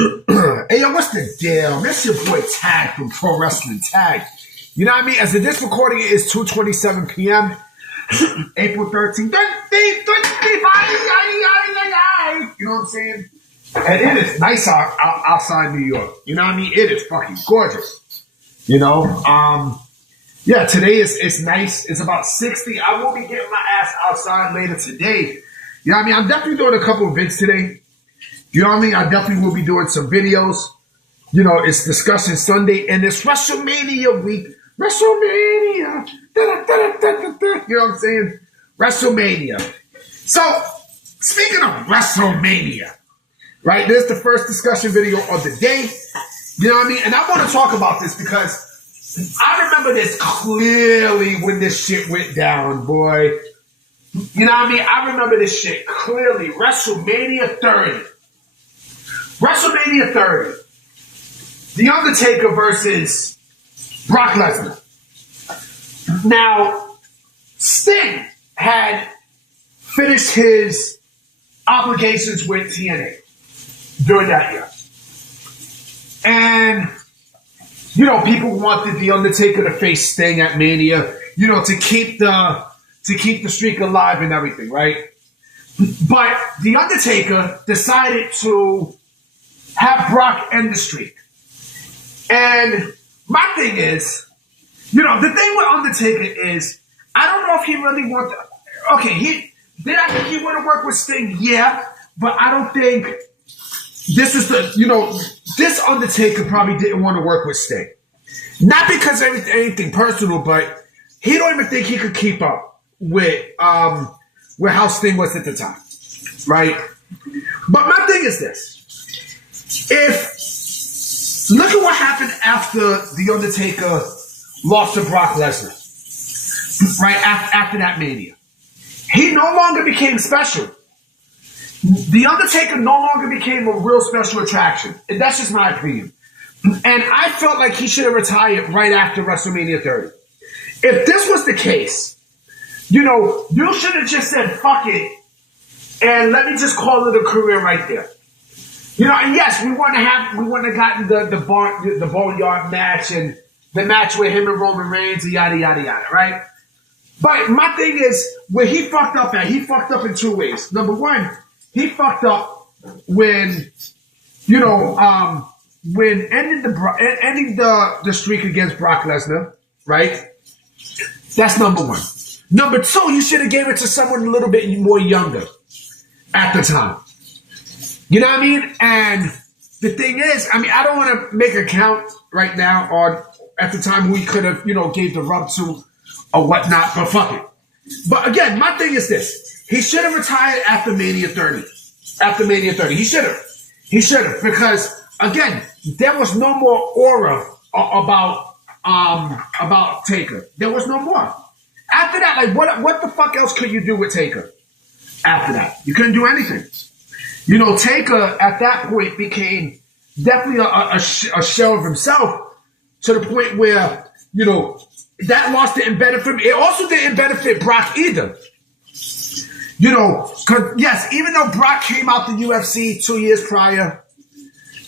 Hey, yo, what's the deal? That's your boy Tag from Pro Wrestling Tag. You know what I mean? As of this recording, it is 2:27 p.m. April 13th. You know what I'm saying? And it is nice outside New York. You know what I mean? It is fucking gorgeous. You know? Yeah, today it's nice. It's about 60. I will be getting my ass outside later today. You know what I mean? I'm definitely doing a couple of vids today. You know what I mean? I definitely will be doing some videos. You know, it's Discussion Sunday, and it's WrestleMania week. WrestleMania. You know what I'm saying? WrestleMania. So, speaking of WrestleMania, right? There's the first discussion video of the day. You know what I mean? And I want to talk about this because I remember this clearly when this shit went down, boy. You know what I mean? I remember this shit clearly. WrestleMania 30. WrestleMania 30. The Undertaker versus Brock Lesnar. Now, Sting had finished his obligations with TNA during that year. And, you know, people wanted The Undertaker to face Sting at Mania, you know, to keep the streak alive and everything, right? But The Undertaker decided to have Brock end the streak. And my thing is, you know, the thing with Undertaker is, I don't know if he really wanted. Okay, did I think he want to work with Sting? Yeah, but I don't think this is the, you know, this Undertaker probably didn't want to work with Sting. Not because of anything personal, but he don't even think he could keep up with how Sting was at the time, right? But my thing is this. Look at what happened after The Undertaker lost to Brock Lesnar, right? After that Mania. He no longer became special. The Undertaker no longer became a real special attraction. And that's just my opinion. And I felt like he should have retired right after WrestleMania 30. If this was the case, you know, you should have just said, fuck it, and let me just call it a career right there. You know, and yes, we wouldn't have gotten the Boneyard match and the match with him and Roman Reigns and yada yada yada, right? But my thing is, where he fucked up in two ways. Number one, he fucked up when, you know, when ending the streak against Brock Lesnar, right? That's number one. Number two, you should have gave it to someone a little bit more younger at the time. You know what I mean? And the thing is, I mean, I don't want to make a count right now on at the time who he could have, you know, gave the rub to or whatnot, but fuck it. But again, my thing is this. He should have retired after Mania 30. After Mania 30. He should have. He should have. Because, again, there was no more aura about Taker. There was no more. After that, like, what the fuck else could you do with Taker? After that. You couldn't do anything. You know, Taker at that point became definitely a shell of himself to the point where, you know, that loss didn't benefit him. It also didn't benefit Brock either. You know, because, yes, even though Brock came out the UFC 2 years prior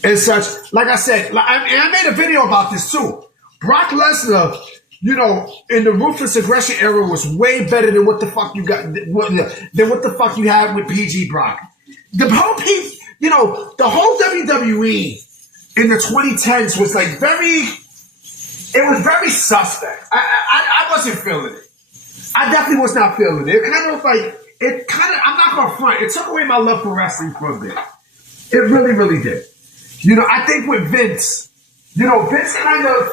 and such, like I said, and I made a video about this too. Brock Lesnar, you know, in the Ruthless Aggression era was way better than what the fuck you got, than what the fuck you had with PG Brock. The whole WWE in the 2010s was like it was very suspect. I wasn't feeling it. I definitely was not feeling it. I'm not going to front. It took away my love for wrestling for a bit. It really, really did. You know, I think with Vince, you know, Vince kind of,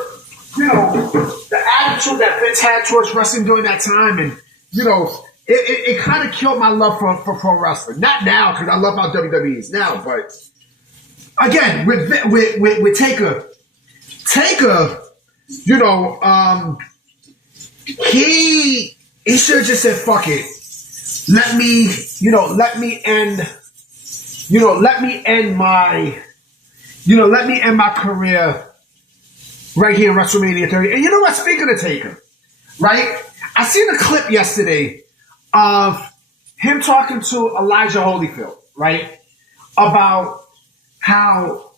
you know, the attitude that Vince had towards wrestling during that time, and, you know, it kind of killed my love for pro wrestling. Not now, because I love how WWE is now, but again, with Taker, you know, he should have just said, fuck it. Let me end my career right here in WrestleMania 30. And you know what? Speaking of Taker, right? I seen a clip yesterday of him talking to Elijah Holyfield, right? About how,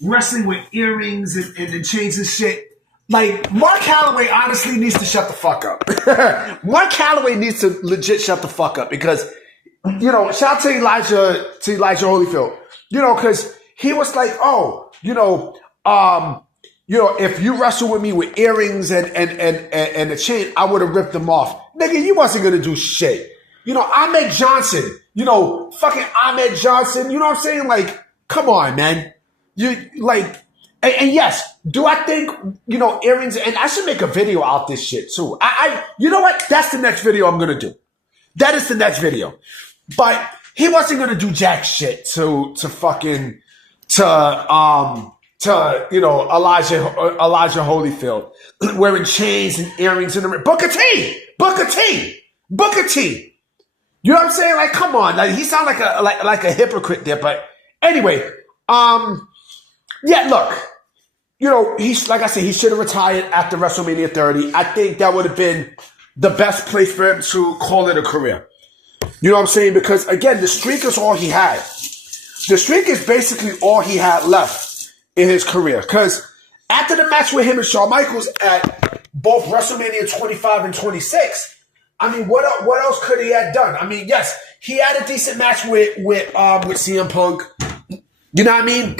wrestling with earrings and chains and shit. Like, Mark Calloway honestly needs to shut the fuck up. Mark Calloway needs to legit shut the fuck up because, shout out to Elijah Holyfield, because he was like, if you wrestle with me with earrings and a chain, I would have ripped them off. Nigga, you wasn't going to do shit. Ahmed Johnson, fucking Ahmed Johnson, you know what I'm saying? Like, come on, man. And yes, do I think, earrings, and I should make a video out this shit too. You know what? That's the next video I'm going to do. That is the next video. But he wasn't going to do jack shit to Elijah Holyfield wearing chains and earrings in the ring. Booker T. You know what I'm saying? Like, come on. Like, he sounds like a hypocrite there. But anyway, yeah, look, he's, like I said, he should have retired after WrestleMania 30. I think that would have been the best place for him to call it a career. You know what I'm saying? Because again, the streak is all he had. The streak is basically all he had left in his career. Because after the match with him and Shawn Michaels at both WrestleMania 25 and 26, I mean, what else could he have done? I mean, yes, he had a decent match with CM Punk. You know what I mean?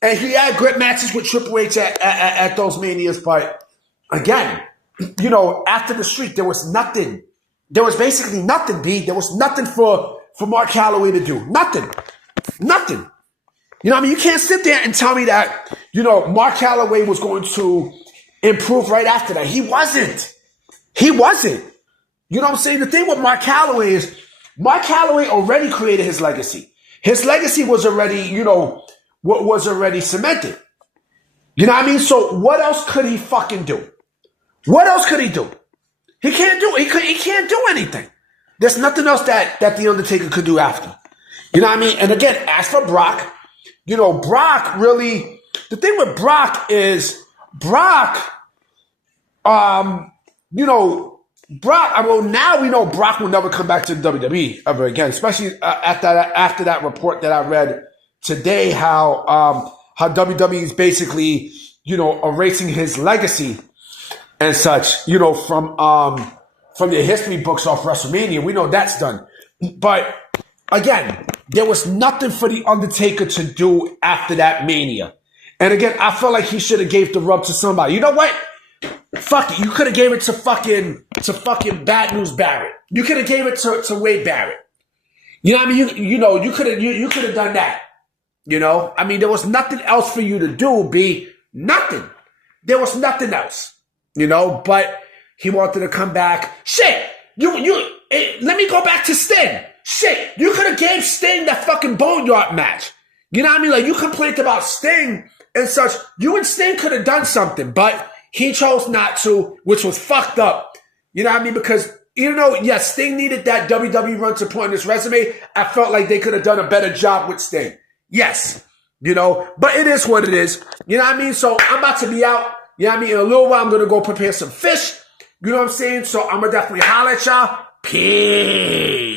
And he had great matches with Triple H at those Manias. But again, after the streak, there was nothing. There was basically nothing, B. There was nothing for Mark Calloway to do. Nothing. You know what I mean? You can't sit there and tell me that, Mark Calloway was going to improve right after that. He wasn't. You know what I'm saying? The thing with Mark Calloway is Mark Calloway already created his legacy. His legacy was already, was already cemented. You know what I mean? So what else could he fucking do? What else could he do? He can't do anything. There's nothing else that The Undertaker could do after. You know what I mean? And again, as for Brock, Brock really, the thing with Brock is Brock, now we know Brock will never come back to the WWE ever again, especially after that report that I read today, how WWE is basically, erasing his legacy and such, from the history books off WrestleMania. We know that's done. But again, there was nothing for The Undertaker to do after that Mania. And again, I felt like he should have gave the rub to somebody. You know what? Fuck it. You could have gave it to fucking Bad News Barrett. You could have gave it to Wade Barrett. You know what I mean? You could have done that. I mean, there was nothing else for you to do, B. Nothing. There was nothing else. But he wanted to come back. Shit. Let me go back to Sting. Shit. You could have gave Sting that fucking Boneyard match. You know what I mean? Like, you complained about Sting and such. You and Sting could have done something, but he chose not to, which was fucked up. You know what I mean? Because, yes, Sting needed that WWE run to put on his resume. I felt like they could have done a better job with Sting. Yes. But it is what it is. You know what I mean? So I'm about to be out. You know what I mean? In a little while, I'm going to go prepare some fish. You know what I'm saying? So I'm going to definitely holler at y'all. Peace.